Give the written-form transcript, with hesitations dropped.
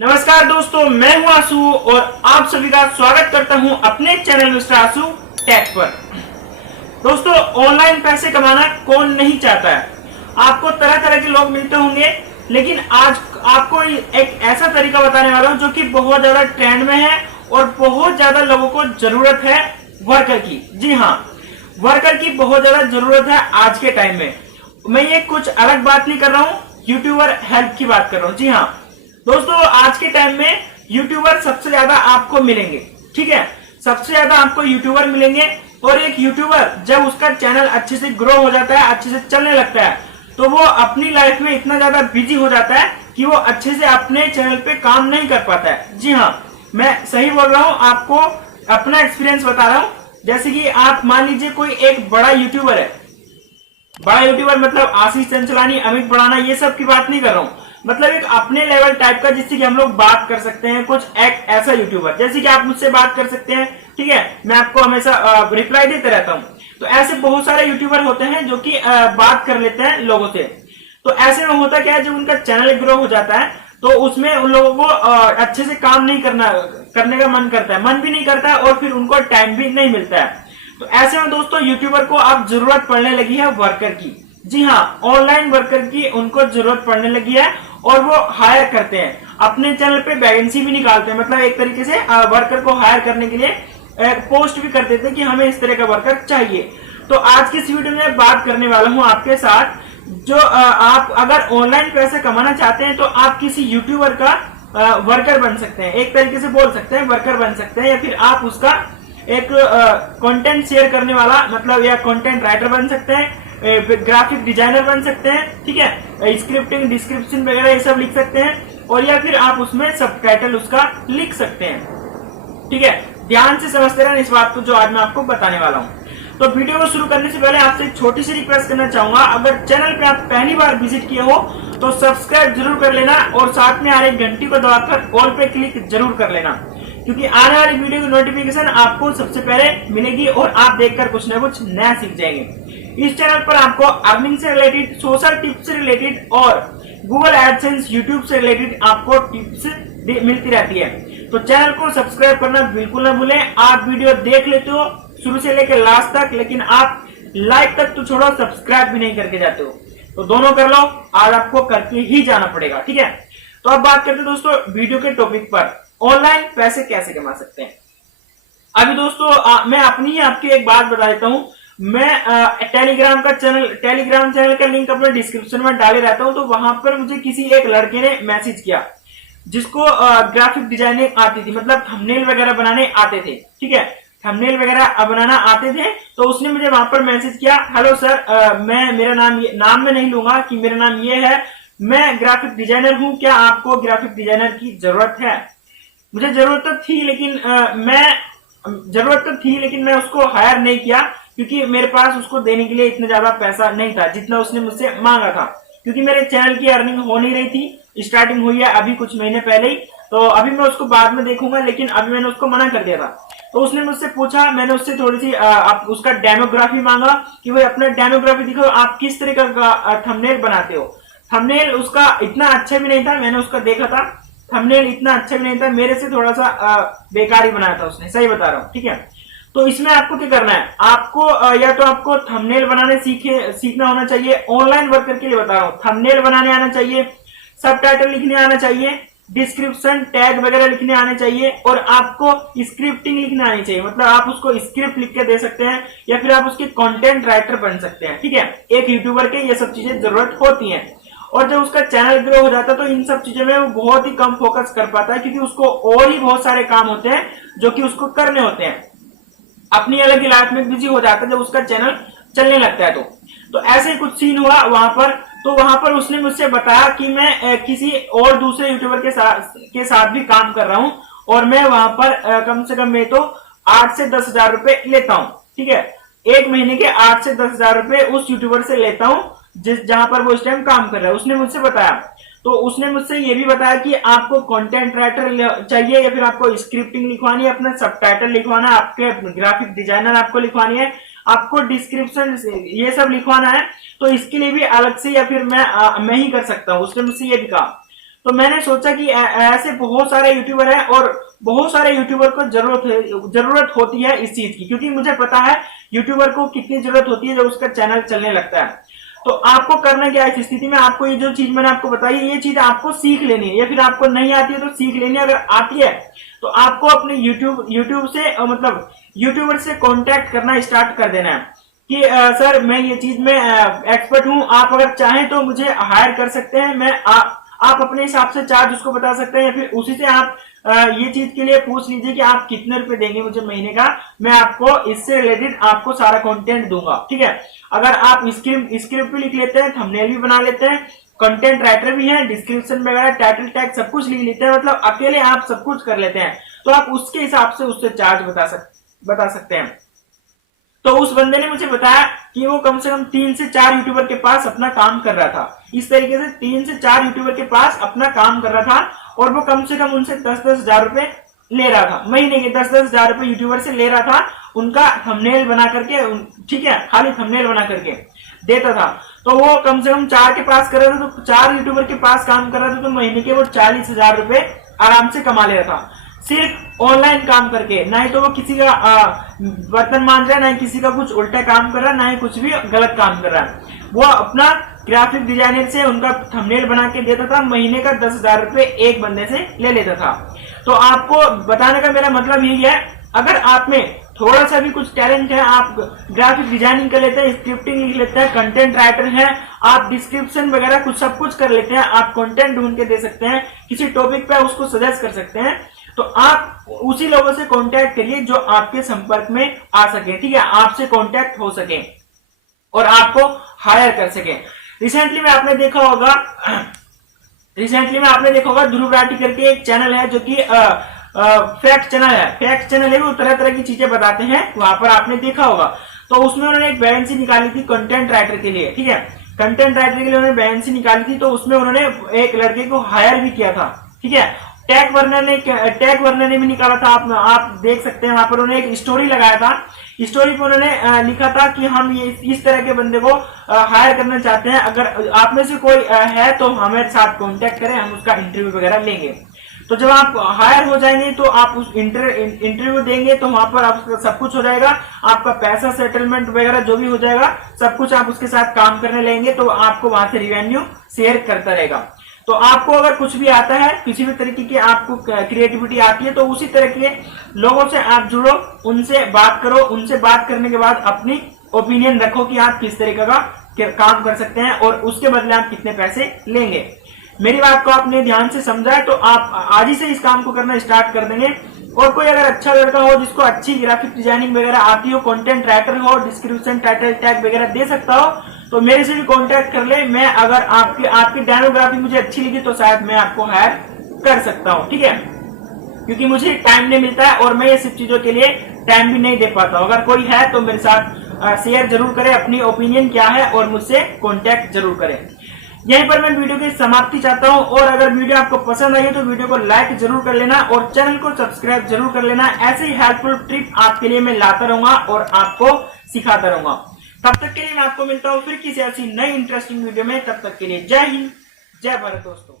नमस्कार दोस्तों, मैं हूं आशु और आप सभी का स्वागत करता हूं अपने चैनल मिस्टर आशु टेक पर। दोस्तों, ऑनलाइन पैसे कमाना कौन नहीं चाहता है। आपको तरह तरह के लोग मिलते होंगे, लेकिन आज आपको एक ऐसा तरीका बताने वाला हूं जो कि बहुत ज्यादा ट्रेंड में है और बहुत ज्यादा लोगों को जरूरत है वर्कर की। जी हाँ, वर्कर की बहुत ज्यादा जरूरत है आज के टाइम में। मैं ये कुछ अलग बात नहीं कर रहा हूँ, यूट्यूबर हेल्प की बात कर रहा हूँ। जी हाँ दोस्तों, आज के टाइम में यूट्यूबर सबसे ज्यादा आपको मिलेंगे। ठीक है, सबसे ज्यादा आपको यूट्यूबर मिलेंगे। और एक यूट्यूबर जब उसका चैनल अच्छे से ग्रो हो जाता है, अच्छे से चलने लगता है, तो वो अपनी लाइफ में इतना ज्यादा बिजी हो जाता है कि वो अच्छे से अपने चैनल पे काम नहीं कर पाता है। जी हाँ, मैं सही बोल रहा हूँ, आपको अपना एक्सपीरियंस बता रहा हूँ। जैसे कि आप मान लीजिए कोई एक बड़ा यूट्यूबर है। बड़ा यूट्यूबर मतलब आशीष चंचलानी, अमित बढ़ाना, ये सब की बात नहीं कर रहा हूँ। मतलब एक अपने लेवल टाइप का, जिससे कि हम लोग बात कर सकते हैं। कुछ एक ऐसा यूट्यूबर जैसे कि आप मुझसे बात कर सकते हैं। ठीक है, मैं आपको हमेशा रिप्लाई देते रहता हूँ। तो ऐसे बहुत सारे यूट्यूबर होते हैं जो कि बात कर लेते हैं लोगों से। तो ऐसे में होता क्या है, जब उनका चैनल ग्रो हो जाता है तो उसमें उन लोगों को अच्छे से काम नहीं करने का मन करता है, मन भी नहीं करता है, और फिर उनको टाइम भी नहीं मिलता है। तो ऐसे में दोस्तों, यूट्यूबर को अब जरूरत पड़ने लगी है वर्कर की। जी हाँ, ऑनलाइन वर्कर की उनको जरूरत पड़ने लगी है और वो हायर करते हैं। अपने चैनल पे वैकेंसी भी निकालते हैं, मतलब एक तरीके से वर्कर को हायर करने के लिए पोस्ट भी कर देते हैं कि हमें इस तरह का वर्कर चाहिए। तो आज की इस वीडियो में बात करने वाला हूं आपके साथ, जो आप अगर ऑनलाइन पैसे कमाना चाहते हैं तो आप किसी यूट्यूबर का वर्कर बन सकते हैं। एक तरीके से बोल सकते हैं वर्कर बन सकते हैं, या फिर आप उसका एक कंटेंट शेयर करने वाला, मतलब या कंटेंट राइटर बन सकते हैं, ग्राफिक डिजाइनर बन सकते हैं। ठीक है, स्क्रिप्टिंग, डिस्क्रिप्शन वगैरह ये सब लिख सकते हैं, और या फिर आप उसमें सबटाइटल उसका लिख सकते हैं। ठीक है, ध्यान से समझते रहना इस बात को जो आज मैं आपको बताने वाला हूँ। तो वीडियो को शुरू करने से पहले आपसे एक छोटी सी रिक्वेस्ट करना चाहूंगा, अगर चैनल पे आप पहली बार विजिट किए हो तो सब्सक्राइब जरूर कर लेना, और साथ में आ रही घंटी को दबाकर ऑल पे क्लिक जरूर कर लेना, क्योंकि आने वाली वीडियो की नोटिफिकेशन आपको सबसे पहले मिलेगी और आप देखकर कुछ न कुछ नया सीख जाएंगे। इस चैनल पर आपको अर्निंग से रिलेटेड, सोशल टिप्स से रिलेटेड और गूगल एडसेंस, यूट्यूब से रिलेटेड आपको टिप्स मिलती रहती है। तो चैनल को सब्सक्राइब करना बिल्कुल न भूलें। आप वीडियो देख लेते हो शुरू से लेकर लास्ट तक, लेकिन आप लाइक तक तो छोड़ो, सब्सक्राइब भी नहीं करके जाते हो। तो दोनों कर लो, आज आपको करके ही जाना पड़ेगा। ठीक है, तो अब बात करते हैं दोस्तों वीडियो के टॉपिक पर, ऑनलाइन पैसे कैसे कमा सकते हैं। अभी दोस्तों मैं अपनी ही आपकी एक बात बता देता हूँ। मैं टेलीग्राम चैनल का लिंक अपने डिस्क्रिप्शन में डाले रहता हूँ। तो वहां पर मुझे किसी एक लड़के ने मैसेज किया जिसको ग्राफिक डिजाइनिंग आती थी, मतलब थंबनेल वगैरह बनाने आते थे। ठीक है, थंबनेल वगैरह बनाना आते थे। तो उसने मुझे वहां पर मैसेज किया, हेलो सर, मैं मेरा नाम में नहीं लूंगा कि मेरा नाम ये है, मैं ग्राफिक डिजाइनर हूँ, क्या आपको ग्राफिक डिजाइनर की जरूरत है। मुझे जरूरत तो थी, लेकिन मैं उसको हायर नहीं किया, क्योंकि मेरे पास उसको देने के लिए इतना ज्यादा पैसा नहीं था जितना उसने मुझसे मांगा था। क्योंकि मेरे चैनल की अर्निंग हो नहीं रही थी, स्टार्टिंग हुई है अभी कुछ महीने पहले ही। तो अभी मैं उसको बाद में देखूंगा, लेकिन अभी मैंने उसको मना कर दिया था। तो उसने मुझसे पूछा, मैंने उससे थोड़ी सी उसका डेमोग्राफी मांगा कि भाई अपना डेमोग्राफी दिखाओ, आप किस तरह का थंबनेल बनाते हो। थंबनेल उसका इतना अच्छा भी नहीं था, मैंने उसका देखा था, थंबनेल इतना अच्छा भी नहीं था, मेरे से थोड़ा सा बेकार ही बनाया था उसने, सही बता रहा हूँ। ठीक है, तो इसमें आपको क्या करना है, आपको या तो आपको थंबनेल बनाने सीखना होना चाहिए। ऑनलाइन वर्कर के लिए बता रहा हूँ, थंबनेल बनाने आना चाहिए, सबटाइटल लिखने आना चाहिए, डिस्क्रिप्शन टैग वगैरह लिखने आने चाहिए, और आपको स्क्रिप्टिंग लिखने आनी चाहिए। मतलब आप उसको स्क्रिप्ट लिख के दे सकते हैं, या फिर आप उसके कंटेंट राइटर बन सकते हैं। ठीक है, एक यूट्यूबर के ये सब चीजें जरूरत होती हैं। और जब उसका चैनल ग्रो हो जाता है तो इन सब चीजों में वो बहुत ही कम फोकस कर पाता है, क्योंकि उसको और ही बहुत सारे काम होते हैं जो कि उसको करने होते हैं। अपनी अलग ही लाइफ में बिजी हो जाता है जब उसका चैनल चलने लगता है। तो ऐसे ही कुछ सीन हुआ वहां पर। तो वहां पर उसने मुझसे बताया कि मैं किसी और दूसरे यूट्यूबर के साथ भी काम कर रहा हूं, और मैं वहां पर कम से कम मैं तो 8 से 10 हजार रुपए लेता हूं। ठीक है, एक महीने के 8 से 10 हजार रुपए उस यूट्यूबर से लेता हूं जहां पर वो इस टाइम काम कर रहा है, उसने मुझसे बताया। तो उसने मुझसे ये भी बताया कि आपको कंटेंट राइटर चाहिए, या फिर आपको स्क्रिप्टिंग लिखवानी है, अपना सबटाइटल लिखवाना है, आपके ग्राफिक डिजाइनर आपको लिखवानी है, आपको डिस्क्रिप्शन ये सब लिखवाना है, तो इसके लिए भी अलग से या फिर मैं ही कर सकता हूँ। उसने मुझसे ये भी कहा। तो मैंने सोचा कि ऐसे बहुत सारे यूट्यूबर हैं और बहुत सारे यूट्यूबर को जरूरत होती है इस चीज की, क्योंकि मुझे पता है यूट्यूबर को कितनी जरूरत होती है जब उसका चैनल चलने लगता है। तो आपको करना क्या है इस स्थिति में, आपको ये जो चीज मैंने आपको बताई ये चीज आपको सीख लेनी है, या फिर आपको नहीं आती है तो सीख लेनी है। अगर आती है तो आपको अपने यूट्यूब से मतलब यूट्यूबर से कांटेक्ट करना स्टार्ट कर देना है कि सर मैं ये चीज में एक्सपर्ट हूं, आप अगर चाहें तो मुझे हायर कर सकते हैं। आप अपने हिसाब से चार्ज उसको बता सकते हैं, या फिर उसी से आप ये चीज के लिए पूछ लीजिए कि आप कितने रुपए देंगे मुझे महीने का, मैं आपको इससे रिलेटेड आपको सारा कंटेंट दूंगा। ठीक है, अगर आप स्क्रिप्ट भी लिख लेते हैं, थंबनेल भी बना लेते हैं, कंटेंट राइटर भी हैं, डिस्क्रिप्शन वगैरह टाइटल टैग सब कुछ लिख लेते हैं, मतलब अकेले आप सब कुछ कर लेते हैं, तो आप उसके हिसाब से उससे चार्ज बता सकते हैं। तो उस बंदे ने मुझे बताया कि वो कम से कम 3 से 4 यूट्यूबर के पास अपना काम कर रहा था। इस तरीके से 3 से 4 यूट्यूबर के पास अपना काम कर रहा था और वो कम से कम उनसे 10-10 हजार रुपए ले रहा था, महीने के 10-10 हजार रुपए यूट्यूबर से ले रहा था, उनका थंबनेल बना करके, ठीक है, खाली थंबनेल बना करके देता था। तो वो कम से कम 4 के पास कर रहा था, तो 4 यूट्यूबर के पास काम कर रहा था, तो महीने के वो 40 हजार रुपए आराम से कमा ले रहा था, सिर्फ ऑनलाइन काम करके। ना ही तो वो किसी का बर्तन मान रहा है, ना ही किसी का कुछ उल्टा काम कर रहा है, ना ही कुछ भी गलत काम कर रहा है। वो अपना ग्राफिक डिजाइनर से उनका थंबनेल बना के देता था, महीने का 10 हजार रुपए एक बंदे से ले लेता था। तो आपको बताने का मेरा मतलब यही है, अगर आप में थोड़ा सा भी कुछ टैलेंट है, आप ग्राफिक डिजाइनिंग कर लेते हैं, स्क्रिप्टिंग लिख लेते हैं, कंटेंट राइटर हैं, आप डिस्क्रिप्शन वगैरह कुछ सब कुछ कर लेते हैं, आप कंटेंट ढूंढ के दे सकते हैं, किसी टॉपिक पे उसको सजेस्ट कर सकते हैं, तो आप उसी लोगों से कांटेक्ट करिए जो आपके संपर्क में आ सके। ठीक है, आपसे कांटेक्ट हो सके और आपको हायर कर सके। रिसेंटली में आपने देखा होगा ध्रुव राठी करके एक चैनल है जो कि फैक्ट चैनल है, वो तरह तरह की चीजें बताते हैं, वहां पर आपने देखा होगा। तो उसमें उन्होंने एक वैकेंसी निकाली थी कंटेंट राइटर के लिए। ठीक है, कंटेंट राइटर के लिए उन्होंने वैकेंसी निकाली थी, तो उसमें उन्होंने एक लड़के को हायर भी किया था। ठीक है, टैग वर्नर ने भी निकाला था, आप देख सकते हैं, वहां पर उन्होंने एक स्टोरी लगाया था। स्टोरी पर उन्होंने लिखा था कि हम ये इस तरह के बंदे को हायर करना चाहते हैं, अगर आप में से कोई है तो हमारे साथ कांटेक्ट करें, हम उसका इंटरव्यू वगैरह लेंगे। तो जब आप हायर हो जाएंगे तो आप उस इंटरव्यू देंगे, तो वहां पर आपका सब कुछ हो जाएगा, आपका पैसा सेटलमेंट वगैरह जो भी हो जाएगा सब कुछ, आप उसके साथ काम करने लेंगे तो आपको वहां से रिवेन्यू शेयर करता रहेगा। तो आपको अगर कुछ भी आता है, किसी भी तरीके की आपको क्रिएटिविटी आती है, तो उसी तरह के लोगों से आप जुड़ो, उनसे बात करो, उनसे बात करने के बाद अपनी ओपिनियन रखो कि आप किस तरीके का काम कर सकते हैं और उसके बदले आप कितने पैसे लेंगे। मेरी बात को आपने ध्यान से समझा है तो आप आज ही से इस काम को करना स्टार्ट कर देंगे। और कोई अगर अच्छा लड़का हो जिसको अच्छी ग्राफिक डिजाइनिंग वगैरह आती हो, कंटेंट राइटर हो, डिस्क्रिप्शन टाइटल टैग वगैरह दे सकता हो, तो मेरे से भी कांटेक्ट कर ले। मैं अगर आपकी डायनोग्राफी मुझे अच्छी लगी तो शायद मैं आपको हायर कर सकता हूँ। ठीक है, क्योंकि मुझे टाइम नहीं मिलता है और मैं ये सब चीजों के लिए टाइम भी नहीं दे पाता हूँ। अगर कोई है तो मेरे साथ शेयर जरूर करें अपनी ओपिनियन क्या है और मुझसे कांटेक्ट जरूर करें। यहीं पर मैं वीडियो की समाप्ति चाहता हूं, और अगर वीडियो आपको पसंद आई है तो वीडियो को लाइक जरूर कर लेना और चैनल को सब्सक्राइब जरूर कर लेना। ऐसे ही हेल्पफुल टिप आपके लिए मैं लाता रहूंगा और आपको सिखाता रहूंगा। तब तक के लिए मैं आपको मिलता हूं फिर किसी ऐसी नई इंटरेस्टिंग वीडियो में। तब तक के लिए जय हिंद, जय भारत दोस्तों।